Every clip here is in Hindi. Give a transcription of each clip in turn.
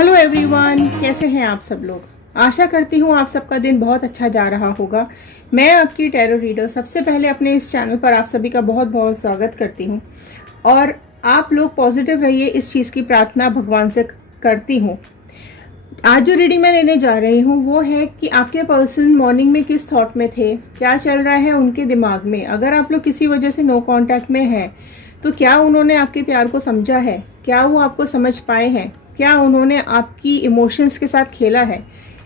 हेलो एवरीवन, कैसे हैं आप सब लोग। आशा करती हूँ आप सबका दिन बहुत अच्छा जा रहा होगा। मैं आपकी टैरो रीडर सबसे पहले अपने इस चैनल पर आप सभी का बहुत बहुत स्वागत करती हूँ और आप लोग पॉजिटिव रहिए, इस चीज़ की प्रार्थना भगवान से करती हूँ। आज जो रीडिंग मैं लेने जा रही हूँ वो है कि आपके पर्सन मॉर्निंग में किस थॉट में थे, क्या चल रहा है उनके दिमाग में। अगर आप लोग किसी वजह से नो कांटेक्ट में हैं तो क्या उन्होंने आपके प्यार को समझा है, क्या वो आपको समझ पाए हैं, क्या उन्होंने आपकी इमोशंस के साथ खेला है,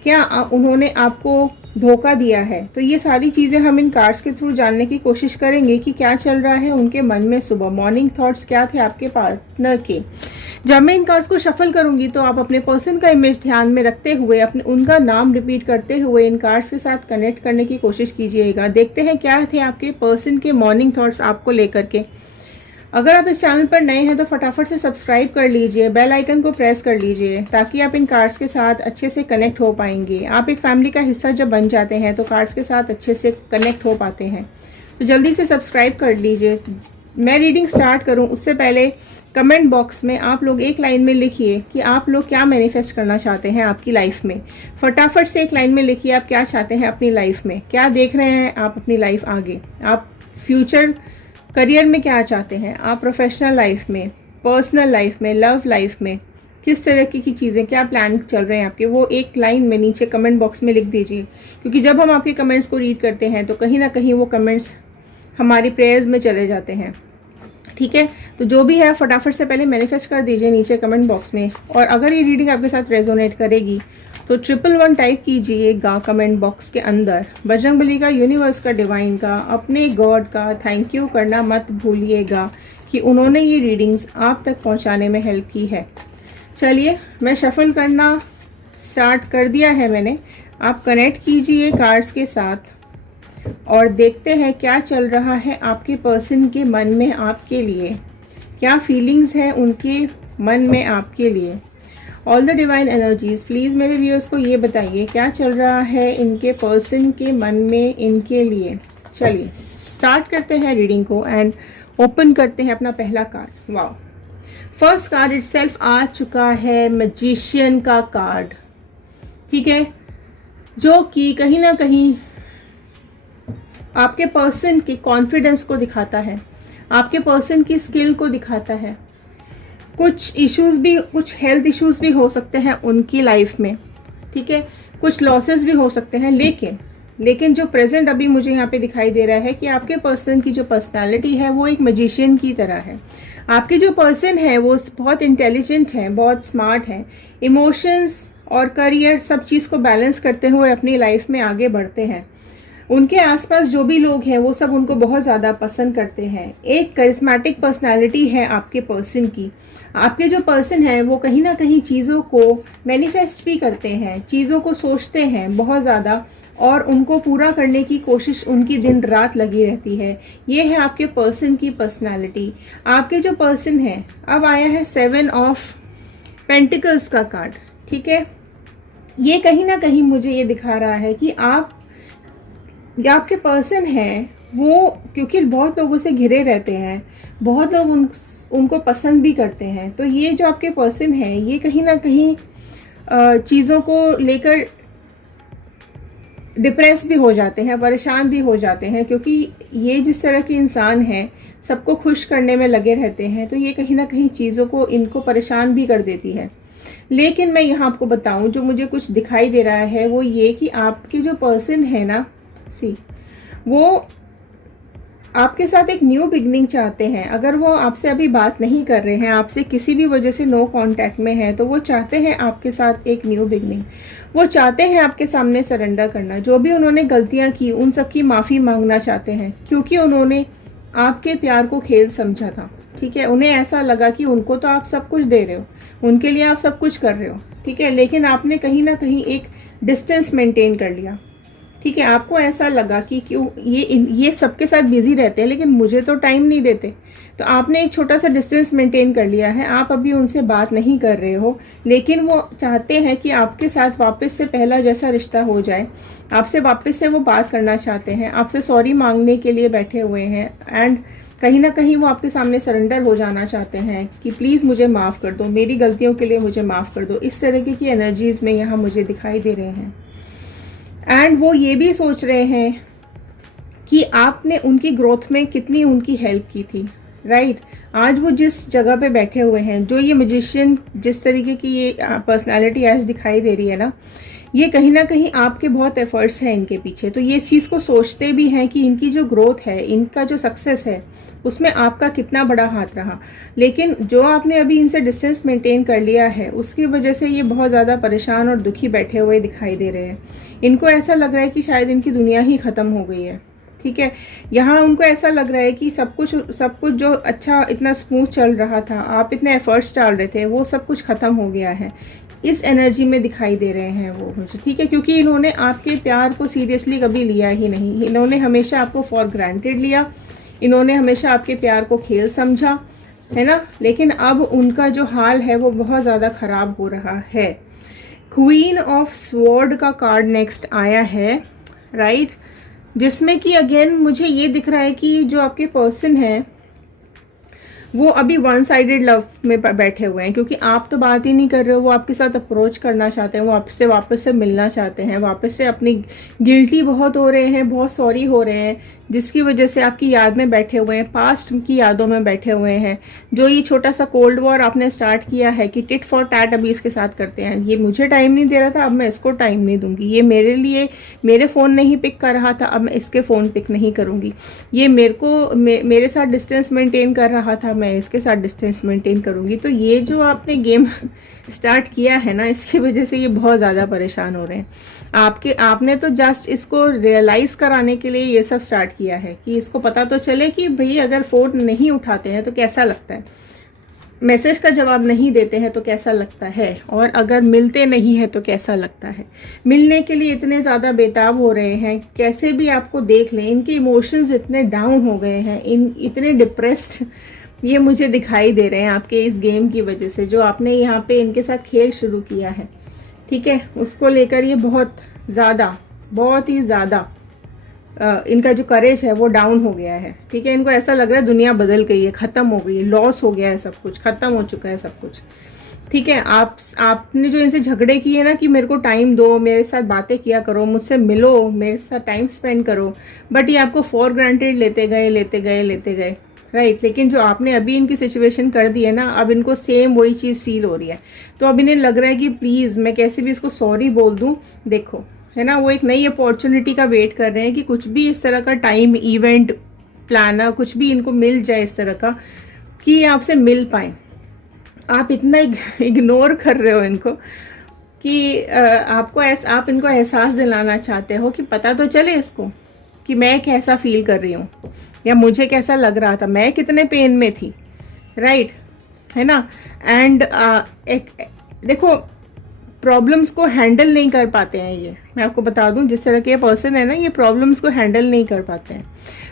क्या उन्होंने आपको धोखा दिया है। तो ये सारी चीज़ें हम इन कार्ड्स के थ्रू जानने की कोशिश करेंगे कि क्या चल रहा है उनके मन में। सुबह मॉर्निंग थॉट्स क्या थे आपके पार्टनर के। जब मैं इन कार्ड्स को शफल करूंगी तो आप अपने पर्सन का इमेज ध्यान में रखते हुए अपने उनका नाम रिपीट करते हुए इन कार्ड्स के साथ कनेक्ट करने की कोशिश कीजिएगा। देखते हैं क्या थे आपके पर्सन के मॉर्निंग थॉट्स आपको लेकर के। अगर आप इस चैनल पर नए हैं तो फटाफट से सब्सक्राइब कर लीजिए, बेल आइकन को प्रेस कर लीजिए ताकि आप इन कार्ड्स के साथ अच्छे से कनेक्ट हो पाएंगे। आप एक फैमिली का हिस्सा जब बन जाते हैं तो कार्ड्स के साथ अच्छे से कनेक्ट हो पाते हैं। तो जल्दी से सब्सक्राइब कर लीजिए। मैं रीडिंग स्टार्ट करूं उससे पहले कमेंट बॉक्स में आप लोग एक लाइन में लिखिए कि आप लोग क्या मैनिफेस्ट करना चाहते हैं आपकी लाइफ में। फटाफट से एक लाइन में लिखिए आप क्या चाहते हैं अपनी लाइफ में, क्या देख रहे हैं आप अपनी लाइफ आगे। आप फ्यूचर करियर में क्या चाहते हैं, आप प्रोफेशनल लाइफ में, पर्सनल लाइफ में, लव लाइफ में किस तरह की चीज़ें, क्या प्लान चल रहे हैं आपके, वो एक लाइन में नीचे कमेंट बॉक्स में लिख दीजिए। क्योंकि जब हम आपके कमेंट्स को रीड करते हैं तो कहीं ना कहीं वो कमेंट्स हमारी प्रेयर्स में चले जाते हैं। ठीक है, तो जो भी है फटाफट से पहले मैनिफेस्ट कर दीजिए नीचे कमेंट बॉक्स में। और अगर ये रीडिंग आपके साथ रेजोनेट करेगी तो 111 टाइप कीजिएगा कमेंट बॉक्स के अंदर। बजरंगबली का, यूनिवर्स का, डिवाइन का, अपने गॉड का थैंक यू करना मत भूलिएगा कि उन्होंने ये रीडिंग्स आप तक पहुंचाने में हेल्प की है। चलिए मैं शफल करना स्टार्ट कर दिया है मैंने। आप कनेक्ट कीजिए कार्ड्स के साथ और देखते हैं क्या चल रहा है आपके पर्सन के मन में आपके लिए, क्या फीलिंग्स हैं उनके मन में आपके लिए। All the divine energies please मेरे व्यूअर्स को ये बताइए क्या चल रहा है इनके पर्सन के मन में इनके लिए। चलिए स्टार्ट करते हैं रीडिंग को एंड ओपन करते हैं अपना पहला card. Wow, first card itself आ चुका है, मैजिशियन का कार्ड। ठीक है, जो कि कहीं ना कहीं आपके पर्सन के कॉन्फिडेंस को दिखाता है, आपके पर्सन की स्किल को दिखाता है। कुछ इश्यूज भी, कुछ हेल्थ इश्यूज भी हो सकते हैं उनकी लाइफ में। ठीक है, कुछ लॉसेस भी हो सकते हैं, लेकिन जो प्रेजेंट अभी मुझे यहाँ पे दिखाई दे रहा है कि आपके पर्सन की जो पर्सनालिटी है वो एक मैजिशियन की तरह है। आपके जो पर्सन है वो बहुत इंटेलिजेंट है, बहुत स्मार्ट है। इमोशंस और करियर सब चीज़ को बैलेंस करते हुए अपनी लाइफ में आगे बढ़ते हैं। उनके आसपास जो भी लोग हैं वो सब उनको बहुत ज़्यादा पसंद करते हैं। एक करिस्मेटिक पर्सनालिटी है आपके पर्सन की। आपके जो पर्सन है वो कहीं ना कहीं चीज़ों को मैनिफेस्ट भी करते हैं, चीज़ों को सोचते हैं बहुत ज़्यादा और उनको पूरा करने की कोशिश उनकी दिन रात लगी रहती है। ये है आपके पर्सन की पर्सनालिटी। आपके जो पर्सन है, अब आया है 7 ऑफ पेंटिकल्स का कार्ड। ठीक है, ये कहीं ना कहीं मुझे ये दिखा रहा है कि आपके पर्सन है वो, क्योंकि बहुत लोगों से घिरे रहते हैं, बहुत लोग उनको पसंद भी करते हैं। तो ये जो आपके पर्सन है ये कहीं ना कहीं चीज़ों को लेकर डिप्रेस भी हो जाते हैं, परेशान भी हो जाते हैं, क्योंकि ये जिस तरह के इंसान हैं सबको खुश करने में लगे रहते हैं। तो ये कहीं ना कहीं चीज़ों को इनको परेशान भी कर देती है। लेकिन मैं यहाँ आपको बताऊँ जो मुझे कुछ दिखाई दे रहा है वो ये कि आपके जो पर्सन है ना, वो आपके साथ एक न्यू बिगनिंग चाहते हैं। अगर वो आपसे अभी बात नहीं कर रहे हैं, आपसे किसी भी वजह से नो कांटेक्ट में है, तो वो चाहते हैं आपके साथ एक न्यू बिगनिंग। वो चाहते हैं आपके सामने सरेंडर करना, जो भी उन्होंने गलतियां की उन सब की माफ़ी मांगना चाहते हैं, क्योंकि उन्होंने आपके प्यार को खेल समझा था। ठीक है, उन्हें ऐसा लगा कि उनको तो आप सब कुछ दे रहे हो, उनके लिए आप सब कुछ कर रहे हो। ठीक है, लेकिन आपने कहीं ना कहीं एक डिस्टेंस मेंटेन कर लिया। ठीक है, आपको ऐसा लगा कि क्यों ये सबके साथ बिजी रहते हैं लेकिन मुझे तो टाइम नहीं देते, तो आपने एक छोटा सा डिस्टेंस मेंटेन कर लिया है। आप अभी उनसे बात नहीं कर रहे हो, लेकिन वो चाहते हैं कि आपके साथ वापस से पहला जैसा रिश्ता हो जाए। आपसे वापस से वो बात करना चाहते हैं, आपसे सॉरी मांगने के लिए बैठे हुए हैं एंड कहीं ना कहीं वो आपके सामने सरेंडर हो जाना चाहते हैं कि प्लीज़ मुझे माफ़ कर दो, मेरी गलतियों के लिए मुझे माफ़ कर दो। इस तरीके की एनर्जीज में यहाँ मुझे दिखाई दे रहे हैं। एंड वो ये भी सोच रहे हैं कि आपने उनकी ग्रोथ में कितनी उनकी हेल्प की थी, राइट। आज वो जिस जगह पे बैठे हुए हैं, जो ये मैजिशियन जिस तरीके की ये पर्सनालिटी आज दिखाई दे रही है ना, ये कहीं ना कहीं आपके बहुत एफर्ट्स हैं इनके पीछे। तो ये इस चीज़ को सोचते भी हैं कि इनकी जो ग्रोथ है, इनका जो सक्सेस है, उसमें आपका कितना बड़ा हाथ रहा। लेकिन जो आपने अभी इनसे डिस्टेंस मेंटेन कर लिया है, उसकी वजह से ये बहुत ज़्यादा परेशान और दुखी बैठे हुए दिखाई दे रहे हैं। इनको ऐसा लग रहा है कि शायद इनकी दुनिया ही ख़त्म हो गई है, ठीक है। यहाँ उनको ऐसा लग रहा है कि सब कुछ जो अच्छा इतना स्मूथ चल रहा था, आप इतने एफर्ट्स डाल रहे थे, वो सब कुछ ख़त्म हो गया है। इस एनर्जी में दिखाई दे रहे हैं वो मुझे, ठीक है। क्योंकि इन्होंने आपके प्यार को सीरियसली कभी लिया ही नहीं। इन्होंने हमेशा आपको फॉर ग्रांटेड लिया, इन्होंने हमेशा आपके प्यार को खेल समझा, है ना। लेकिन अब उनका जो हाल है वो बहुत ज़्यादा ख़राब हो रहा है। क्वीन ऑफ स्वॉर्ड का कार्ड नेक्स्ट आया है, राइट, जिसमें कि अगेन मुझे ये दिख रहा है कि जो आपके पर्सन है वो अभी वन साइडेड लव में बैठे हुए हैं, क्योंकि आप तो बात ही नहीं कर रहे हो। वो आपके साथ अप्रोच करना चाहते हैं, वो आपसे वापस से मिलना चाहते हैं, वापस से अपनी गिल्टी बहुत हो रहे हैं, बहुत सॉरी हो रहे हैं, जिसकी वजह से आपकी याद में बैठे हुए हैं, पास्ट की यादों में बैठे हुए हैं। जो ये छोटा सा कोल्ड वॉर आपने स्टार्ट किया है कि टिट फॉर टैट अभी इसके साथ करते हैं, ये मुझे टाइम नहीं दे रहा था, अब मैं इसको टाइम नहीं दूंगी। ये मेरे लिए मेरे फ़ोन नहीं पिक कर रहा था, अब मैं इसके फ़ोन पिक नहीं करूँगी। ये मेरे साथ डिस्टेंस मेंटेन कर रहा था, मैं इसके साथ डिस्टेंस मेंटेन करूँगी। तो ये जो आपने गेम स्टार्ट किया है ना, इसकी वजह से ये बहुत ज़्यादा परेशान हो रहे हैं। आपने तो जस्ट इसको रियलाइज़ कराने के लिए ये सब स्टार्ट किया है कि इसको पता तो चले कि भाई अगर फ़ोन नहीं उठाते हैं तो कैसा लगता है, मैसेज का जवाब नहीं देते हैं तो कैसा लगता है, और अगर मिलते नहीं हैं तो कैसा लगता है। मिलने के लिए इतने ज़्यादा बेताब हो रहे हैं, कैसे भी आपको देख लें, इनके इमोशंस इतने डाउन हो गए हैं, इतने डिप्रेस्ड ये मुझे दिखाई दे रहे हैं आपके इस गेम की वजह से, जो आपने यहाँ पे इनके साथ खेल शुरू किया है, ठीक है। उसको लेकर ये बहुत ही ज़्यादा इनका जो करेज है वो डाउन हो गया है, ठीक है। इनको ऐसा लग रहा है दुनिया बदल गई है, ख़त्म हो गई है, लॉस हो गया है, सब कुछ ख़त्म हो चुका है, सब कुछ, ठीक है। आपने जो इनसे झगड़े किए ना कि मेरे को टाइम दो, मेरे साथ बातें किया करो, मुझसे मिलो, मेरे साथ टाइम स्पेंड करो, बट ये आपको फॉर ग्रांटेड लेते गए, राइट। लेकिन जो आपने अभी इनकी सिचुएशन कर दी है ना, अब इनको सेम वही चीज़ फील हो रही है। तो अब इन्हें लग रहा है कि प्लीज़ मैं कैसे भी इसको सॉरी बोल दूँ, देखो, है ना। वो एक नई अपॉर्चुनिटी का वेट कर रहे हैं कि कुछ भी इस तरह का टाइम, इवेंट, प्लानर, कुछ भी इनको मिल जाए इस तरह का कि ये आपसे मिल पाए। आप इतना इग्नोर कर रहे हो इनको कि आप इनको एहसास दिलाना चाहते हो कि पता तो चले इसको कि मैं कैसा फील कर रही हूँ, या मुझे कैसा लग रहा था, मैं कितने पेन में थी, राइट, है ना। एंड देखो, प्रॉब्लम्स को हैंडल नहीं कर पाते हैं ये, मैं आपको बता दूं, जिस तरह के पर्सन है ना, ये प्रॉब्लम्स को हैंडल नहीं कर पाते हैं।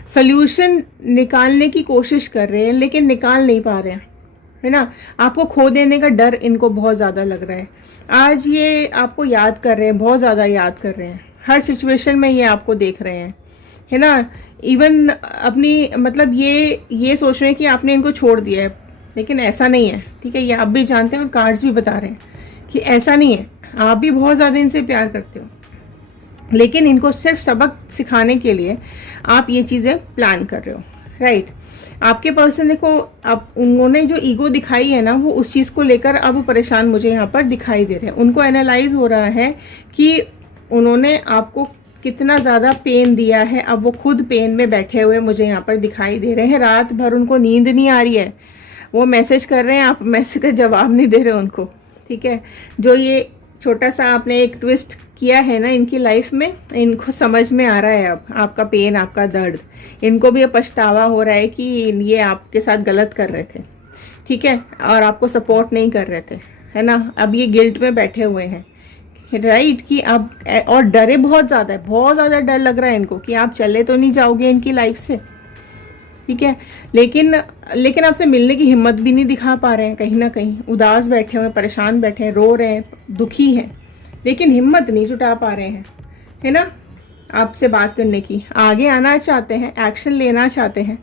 सल्यूशन निकालने की कोशिश कर रहे हैं लेकिन निकाल नहीं पा रहे हैं, है ना। आपको खो देने का डर इनको बहुत ज़्यादा लग रहा है। आज ये आपको याद कर रहे हैं, बहुत ज़्यादा याद कर रहे हैं, हर सिचुएशन में ये आपको देख रहे हैं, है ना। इवन अपनी मतलब ये सोच रहे हैं कि आपने इनको छोड़ दिया है, लेकिन ऐसा नहीं है, ठीक है। ये आप भी जानते हैं और कार्ड्स भी बता रहे हैं कि ऐसा नहीं है। आप भी बहुत ज़्यादा इनसे प्यार करते हो, लेकिन इनको सिर्फ सबक सिखाने के लिए आप ये चीज़ें प्लान कर रहे हो, राइट। आपके पर्सन देखो, अब उन्होंने जो ईगो दिखाई है ना, वो उस चीज़ को लेकर अब परेशान मुझे यहाँ पर दिखाई दे रहे हैं। उनको एनालाइज हो रहा है कि उन्होंने आपको कितना ज़्यादा पेन दिया है, अब वो खुद पेन में बैठे हुए मुझे यहाँ पर दिखाई दे रहे हैं। रात भर उनको नींद नहीं आ रही है, वो मैसेज कर रहे हैं, आप मैसेज का जवाब नहीं दे रहे उनको, ठीक है। जो ये छोटा सा आपने एक ट्विस्ट किया है ना इनकी लाइफ में, इनको समझ में आ रहा है अब आपका पेन, आपका दर्द। इनको भी पछतावा हो रहा है कि ये आपके साथ गलत कर रहे थे, ठीक है, और आपको सपोर्ट नहीं कर रहे थे, है ना। अब ये गिल्ट में बैठे हुए हैं, राइट, कि अब, और डरे बहुत ज़्यादा डर लग रहा है इनको कि आप चले तो नहीं जाओगे इनकी लाइफ से, ठीक है। लेकिन आपसे मिलने की हिम्मत भी नहीं दिखा पा रहे हैं, कहीं ना कहीं उदास बैठे हुए, परेशान बैठे हैं, रो रहे हैं, दुखी हैं, लेकिन हिम्मत नहीं जुटा पा रहे हैं, है ना, आपसे बात करने की। आगे आना चाहते हैं, एक्शन लेना चाहते हैं,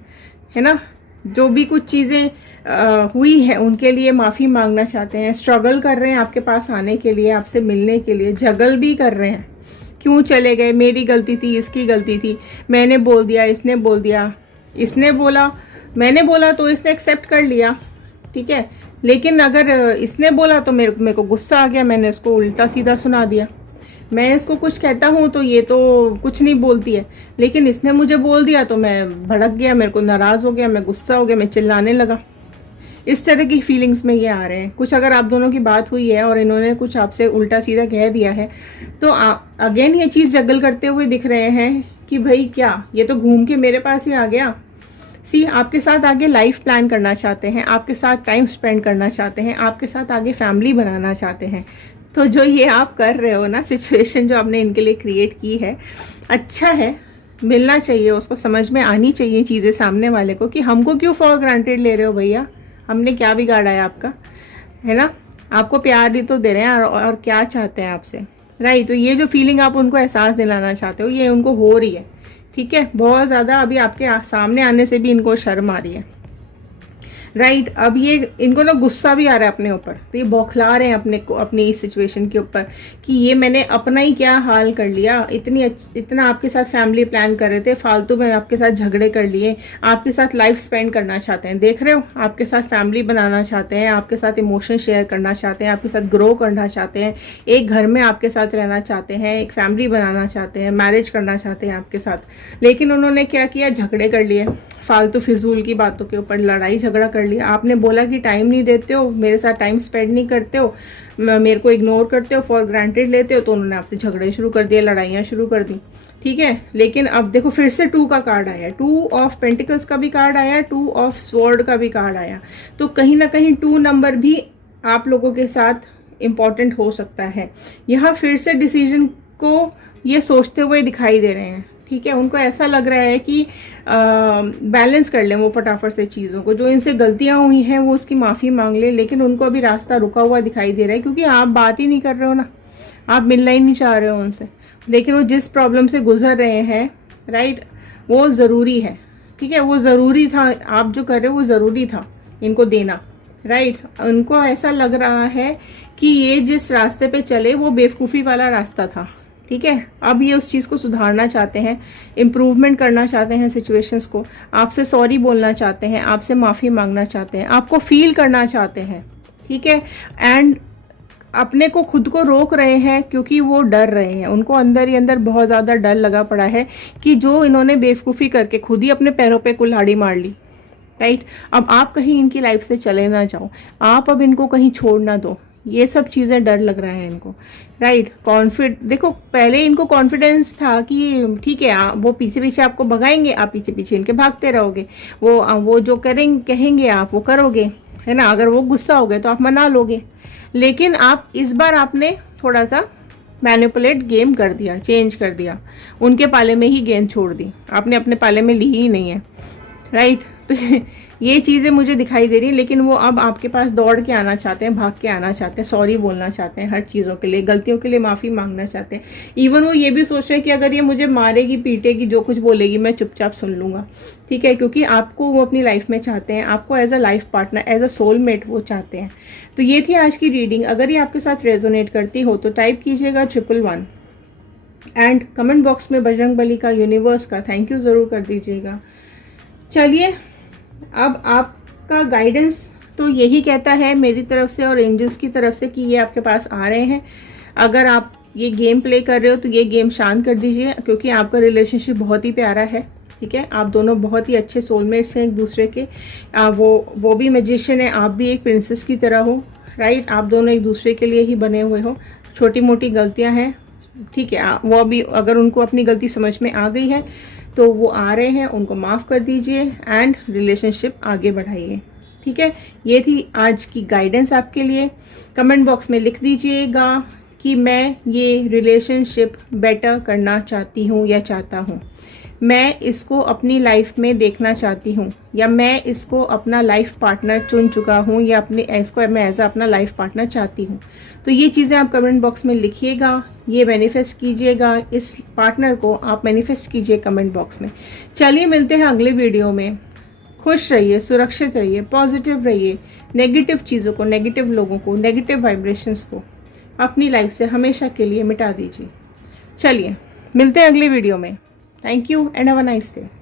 है ना, जो भी कुछ चीज़ें हुई है उनके लिए माफ़ी मांगना चाहते हैं, स्ट्रगल कर रहे हैं आपके पास आने के लिए, आपसे मिलने के लिए, जगल भी कर रहे हैं, क्यों चले गए, मेरी गलती थी, इसकी गलती थी, मैंने बोल दिया, इसने बोल दिया, इसने बोला, मैंने बोला तो इसने एक्सेप्ट कर लिया, ठीक है, लेकिन अगर इसने बोला तो मेरे को गुस्सा आ गया, मैंने उसको उल्टा सीधा सुना दिया। मैं इसको कुछ कहता हूँ तो ये तो कुछ नहीं बोलती है, लेकिन इसने मुझे बोल दिया तो मैं भड़क गया, मेरे को नाराज़ हो गया, मैं गुस्सा हो गया, मैं चिल्लाने लगा। इस तरह की फीलिंग्स में ये आ रहे हैं। कुछ अगर आप दोनों की बात हुई है और इन्होंने कुछ आपसे उल्टा सीधा कह दिया है तो अगेन ये चीज़ जगल करते हुए दिख रहे हैं कि भाई क्या ये तो घूम के मेरे पास ही आ गया। सी आपके साथ आगे लाइफ प्लान करना चाहते हैं, आपके साथ टाइम स्पेंड करना चाहते हैं, आपके साथ आगे फैमिली बनाना चाहते हैं। तो जो ये आप कर रहे हो ना, सिचुएशन जो आपने इनके लिए क्रिएट की है, अच्छा है, मिलना चाहिए, उसको समझ में आनी चाहिए चीज़ें सामने वाले को कि हमको क्यों फॉर ग्रांटेड ले रहे हो भैया, हमने क्या बिगाड़ा है आपका, है ना, आपको प्यार भी तो दे रहे हैं और क्या चाहते हैं आपसे, राइट। तो ये जो फीलिंग आप उनको एहसास दिलाना चाहते हो ये उनको हो रही है, ठीक है, बहुत ज़्यादा अभी आपके सामने आने से भी इनको शर्म आ रही है, राइट। अब ये इनको ना गुस्सा भी आ रहा है अपने ऊपर, तो ये बौखला रहे हैं अपने को, अपनी इस सिचुएशन के ऊपर कि ये मैंने अपना ही क्या हाल कर लिया, इतना आपके साथ फैमिली प्लान कर रहे थे, फालतू में आपके साथ झगड़े कर लिए, आपके साथ लाइफ स्पेंड करना चाहते हैं, देख रहे हो, आपके साथ फैमिली बनाना चाहते हैं, आपके साथ इमोशन शेयर करना चाहते हैं, आपके साथ ग्रो करना चाहते हैं, एक घर में आपके साथ रहना चाहते हैं, एक फैमिली बनाना चाहते हैं, मैरिज करना चाहते हैं आपके साथ, लेकिन उन्होंने क्या किया, झगड़े कर लिए, फालतू फिजूल की बातों के ऊपर लड़ाई झगड़ा कर लिया। आपने बोला कि टाइम नहीं देते हो, मेरे साथ टाइम स्पेंड नहीं करते हो, मेरे को इग्नोर करते हो, फॉर ग्रांटेड लेते हो, तो उन्होंने आपसे झगड़े शुरू कर दिए, लड़ाइयाँ शुरू कर दी, ठीक है। लेकिन अब देखो फिर से 2 का कार्ड आया, 2 ऑफ पेंटिकल्स का भी कार्ड आया, 2 ऑफ स्वॉर्ड का भी कार्ड आया, तो कहीं ना कहीं 2 नंबर भी आप लोगों के साथ इम्पॉर्टेंट हो सकता है। यहाँ फिर से डिसीजन को ये सोचते हुए दिखाई दे रहे हैं, ठीक है, उनको ऐसा लग रहा है कि बैलेंस कर लें वो फटाफट से चीज़ों को, जो इनसे गलतियां हुई हैं वो उसकी माफ़ी मांग ले, लेकिन उनको अभी रास्ता रुका हुआ दिखाई दे रहा है क्योंकि आप बात ही नहीं कर रहे हो ना, आप मिलना ही नहीं चाह रहे हो उनसे, लेकिन वो जिस प्रॉब्लम से गुजर रहे हैं, राइट, वो ज़रूरी है, ठीक है, वो ज़रूरी था, आप जो कर रहे हो वो ज़रूरी था इनको देना, राइट। उनको ऐसा लग रहा है कि ये जिस रास्ते पे चले वो बेवकूफ़ी वाला रास्ता था, ठीक है। अब ये उस चीज़ को सुधारना चाहते हैं, इम्प्रूवमेंट करना चाहते हैं सिचुएशंस को, आपसे सॉरी बोलना चाहते हैं, आपसे माफ़ी मांगना चाहते हैं, आपको फील करना चाहते हैं, ठीक है, एंड अपने को खुद को रोक रहे हैं क्योंकि वो डर रहे हैं, उनको अंदर ही अंदर बहुत ज़्यादा डर लगा पड़ा है कि जो इन्होंने बेवकूफ़ी करके खुद ही अपने पैरों पे कुल्हाड़ी मार ली, राइट। अब आप कहीं इनकी लाइफ से चले ना जाओ, आप अब इनको कहीं छोड़ ना दो, ये सब चीज़ें डर लग रहा है इनको, राइट। देखो पहले इनको कॉन्फिडेंस था कि ठीक है, वो पीछे पीछे आपको भगाएंगे, आप पीछे पीछे इनके भागते रहोगे, वो जो कहेंगे आप वो करोगे, है ना, अगर वो गुस्सा हो गए तो आप मना लोगे, लेकिन आप इस बार आपने थोड़ा सा मैनिपुलेट गेम कर दिया, चेंज कर दिया, उनके पाले में ही गेंद छोड़ दी, आपने अपने पाले में ली ही नहीं है, राइट। तो ये चीज़ें मुझे दिखाई दे रही हैं, लेकिन वो अब आपके पास दौड़ के आना चाहते हैं, भाग के आना चाहते हैं, सॉरी बोलना चाहते हैं हर चीज़ों के लिए, गलतियों के लिए माफ़ी मांगना चाहते हैं। इवन वो ये भी सोच रहे हैं कि अगर ये मुझे मारेगी पीटेगी, जो कुछ बोलेगी मैं चुपचाप सुन लूँगा, ठीक है, क्योंकि आपको वो अपनी लाइफ में चाहते हैं, आपको as a life partner, as a soulmate वो चाहते हैं। तो ये थी आज की रीडिंग। अगर ये आपके साथ रेजोनेट करती हो तो टाइप कीजिएगा 111 एंड कमेंट बॉक्स में बजरंगबली का, यूनिवर्स का थैंक यू ज़रूर कर दीजिएगा। चलिए, अब आपका गाइडेंस तो यही कहता है मेरी तरफ से और एंजल्स की तरफ से कि ये आपके पास आ रहे हैं। अगर आप ये गेम प्ले कर रहे हो तो ये गेम शांत कर दीजिए, क्योंकि आपका रिलेशनशिप बहुत ही प्यारा है, ठीक है, आप दोनों बहुत ही अच्छे सोलमेट्स हैं एक दूसरे के। वो भी मैजिशियन है, आप भी एक प्रिंसेस की तरह हो, राइट, आप दोनों एक दूसरे के लिए ही बने हुए हो। छोटी मोटी गलतियाँ हैं, ठीक है, वो भी अगर उनको अपनी गलती समझ में आ गई है तो वो आ रहे हैं, उनको माफ़ कर दीजिए एंड रिलेशनशिप आगे बढ़ाइए, ठीक है। ये थी आज की गाइडेंस आपके लिए। कमेंट बॉक्स में लिख दीजिएगा कि मैं ये रिलेशनशिप बेटर करना चाहती हूँ या चाहता हूँ, मैं इसको अपनी लाइफ में देखना चाहती हूँ, या मैं इसको अपना लाइफ पार्टनर चुन चुका हूँ, या इसको मैं एज अपना लाइफ पार्टनर चाहती हूँ। तो ये चीज़ें आप कमेंट बॉक्स में लिखिएगा, ये मैनिफेस्ट कीजिएगा, इस पार्टनर को आप मैनिफेस्ट कीजिए कमेंट बॉक्स में। चलिए मिलते हैं अगले वीडियो में, खुश रहिए, सुरक्षित रहिए, पॉजिटिव रहिए। नेगेटिव चीज़ों को, नेगेटिव लोगों को, नेगेटिव वाइब्रेशंस को अपनी लाइफ से हमेशा के लिए मिटा दीजिए। चलिए मिलते हैं अगले वीडियो में। Thank you and have a nice day.